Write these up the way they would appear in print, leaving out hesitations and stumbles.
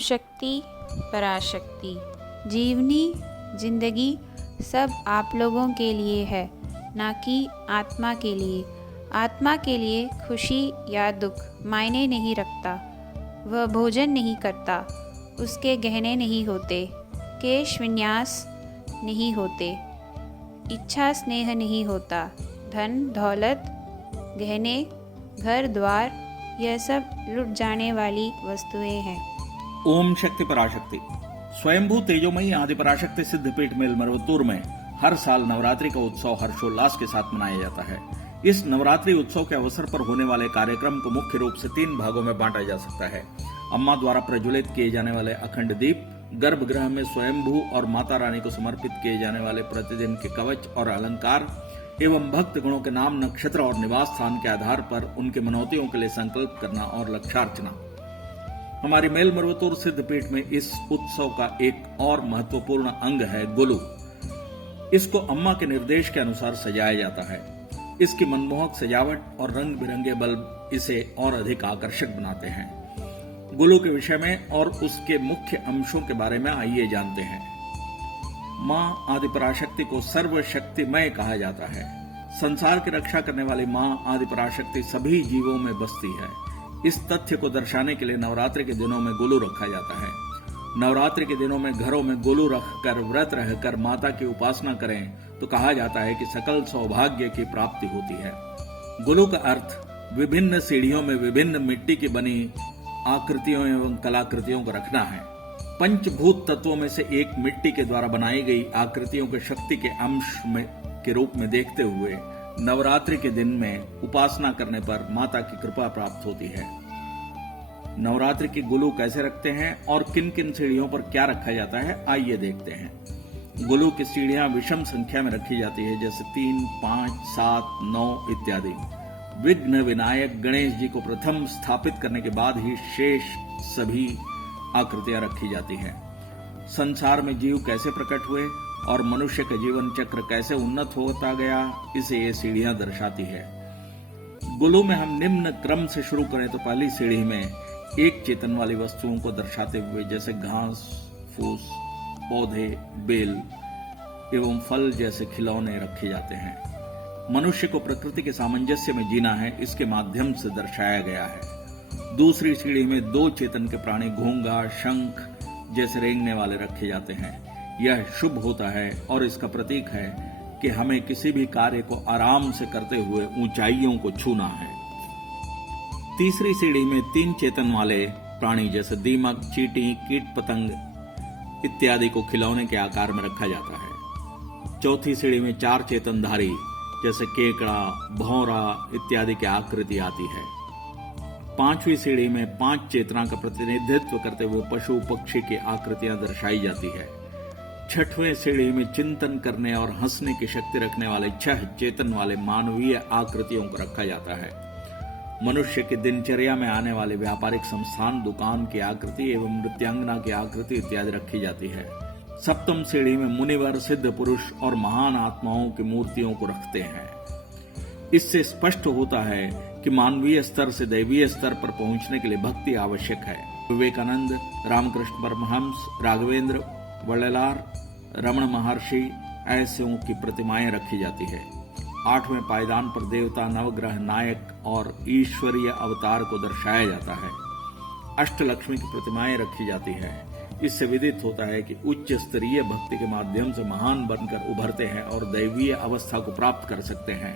शक्ति पराशक्ति। जीवनी जिंदगी सब आप लोगों के लिए है, ना कि आत्मा के लिए। आत्मा के लिए खुशी या दुख मायने नहीं रखता। वह भोजन नहीं करता, उसके गहने नहीं होते, केश विन्यास नहीं होते, इच्छा स्नेह नहीं होता। धन दौलत गहने घर द्वार यह सब लुट जाने वाली वस्तुएं हैं। ओम शक्ति पराशक्ति। स्वयंभू तेजोमयी आदि पराशक्ति सिद्धपीठ मेल मरवतूर में हर साल नवरात्रि का उत्सव हर्षोल्लास के साथ मनाया जाता है। इस नवरात्रि उत्सव के अवसर पर होने वाले कार्यक्रम को मुख्य रूप से 3 भागों में बांटा जा सकता है। अम्मा द्वारा प्रज्वलित किए जाने वाले अखंड दीप, गर्भगृह में स्वयंभू और माता रानी को समर्पित किए जाने वाले प्रतिदिन के कवच और अलंकार एवं भक्त गुणों के नाम, नक्षत्र और निवास स्थान के आधार पर उनके मनौतियों के लिए संकल्प करना और लक्षार्चना। हमारी मेल मरवतूर सिद्धपीठ में इस उत्सव का एक और महत्वपूर्ण अंग है गुलू। इसको अम्मा के निर्देश के अनुसार सजाया जाता है। इसकी मनमोहक सजावट और रंग बिरंगे बल्ब इसे और अधिक आकर्षक बनाते हैं। गुलू के विषय में और उसके मुख्य अंशों के बारे में आइए जानते हैं। मां आदि पराशक्ति को सर्वशक्तिमय कहा जाता है। संसार की रक्षा करने वाली मां आदि पराशक्ति सभी जीवों में बसती है। इस तथ्य को दर्शाने के लिए नवरात्रि के दिनों में गुलू रखा जाता है। नवरात्रि के दिनों में घरों में गुलू रखकर व्रत रहकर माता की उपासना करें तो कहा जाता है कि सकल सौभाग्य की प्राप्ति होती है। गुलू का अर्थ विभिन्न सीढ़ियों में विभिन्न मिट्टी की बनी आकृतियों एवं कलाकृतियों को रखना है। पंचभूत तत्वों में से एक मिट्टी के द्वारा बनाई गई आकृतियों के शक्ति के अंश के रूप में देखते हुए नवरात्रि के दिन में उपासना करने पर माता की कृपा प्राप्त होती है। नवरात्रि की गुलू कैसे रखते हैं और किन किन सीढ़ियों पर क्या रखा जाता है, आइए देखते हैं। गुलू की सीढ़ियां विषम संख्या में रखी जाती है, जैसे 3, 5, 7, 9 इत्यादि। विघ्न विनायक गणेश जी को प्रथम स्थापित करने के बाद ही शेष सभी आकृतियां रखी जाती हैं। संसार में जीव कैसे प्रकट हुए और मनुष्य का जीवन चक्र कैसे उन्नत होता गया, इसे ये सीढ़ियां दर्शाती है। गुलू में हम निम्न क्रम से शुरू करें तो पहली सीढ़ी में एक चेतन वाली वस्तुओं को दर्शाते हुए जैसे घास, फूस, पौधे, बेल एवं फल जैसे खिलौने रखे जाते हैं। मनुष्य को प्रकृति के सामंजस्य में जीना है, इसके माध्यम से दर्शाया गया है। दूसरी सीढ़ी में 2 चेतन के प्राणी घोंगा, शंख जैसे रेंगने वाले रखे जाते हैं। यह शुभ होता है और इसका प्रतीक है कि हमें किसी भी कार्य को आराम से करते हुए ऊंचाइयों को छूना है। तीसरी सीढ़ी में 3 चेतन वाले प्राणी जैसे दीमक, चींटी, कीट पतंग इत्यादि को खिलौने के आकार में रखा जाता है। चौथी सीढ़ी में 4 चेतनधारी जैसे केकड़ा, भौरा इत्यादि की आकृति आती है। 5वीं सीढ़ी में 5 चेतना का प्रतिनिधित्व करते हुए पशु पक्षी की आकृतियां दर्शाई जाती है। 6वीं सीढ़ी में चिंतन करने और हंसने की शक्ति रखने वाले 6 चेतन वाले मानवीय आकृतियों को रखा जाता है। मनुष्य की दिनचर्या में आने वाले व्यापारिक संस्थान, दुकान की आकृति एवं नृत्यांगना की आकृति इत्यादि रखी जाती है। 7वीं सीढ़ी में मुनिवर, सिद्ध पुरुष और महान आत्माओं की मूर्तियों को रखते हैं। इससे स्पष्ट होता है कि मानवीय स्तर से दैवीय स्तर पर पहुंचने के लिए भक्ति आवश्यक है। विवेकानंद, रामकृष्ण परमहंस, राघवेंद्र, वल्ललार, रमण महर्षि ऐसों की प्रतिमाएं रखी जाती है। 8वें पायदान पर देवता, नवग्रह, नायक और ईश्वरीय अवतार को दर्शाया जाता है। अष्टलक्ष्मी की प्रतिमाएं रखी जाती है। इससे विदित होता है कि उच्च स्तरीय भक्ति के माध्यम से महान बनकर उभरते हैं और दैवीय अवस्था को प्राप्त कर सकते हैं।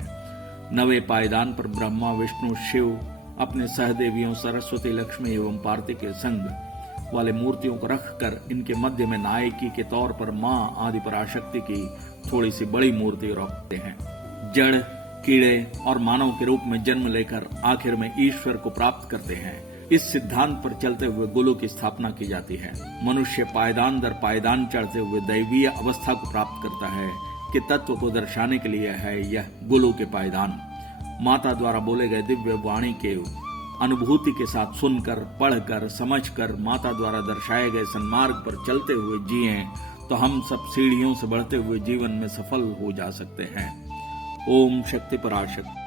9वें पायदान पर ब्रह्मा, विष्णु, शिव अपने सहदेवियों सरस्वती, लक्ष्मी एवं पार्वती के संग वाले मूर्तियों को रखकर इनके मध्य में नायकी के तौर पर मां आदि पराशक्ति की थोड़ी सी बड़ी मूर्ति रखते हैं। जड़, कीड़े और मानव के रूप में जन्म लेकर आखिर में ईश्वर को प्राप्त करते हैं। इस सिद्धांत पर चलते हुए गुलू की स्थापना की जाती है। मनुष्य पायदान दर पायदान चढ़ते हुए दैवीय अवस्था को प्राप्त करता है कि तत्व को दर्शाने के लिए है यह गुलू के पायदान। माता द्वारा बोले गए दिव्य वाणी के अनुभूति के साथ सुनकर, पढ़कर, समझकर माता द्वारा दर्शाए गए सन्मार्ग पर चलते हुए जिएं तो हम सब सीढ़ियों से बढ़ते हुए जीवन में सफल हो जा सकते हैं। ओम शक्ति पराशक्ति।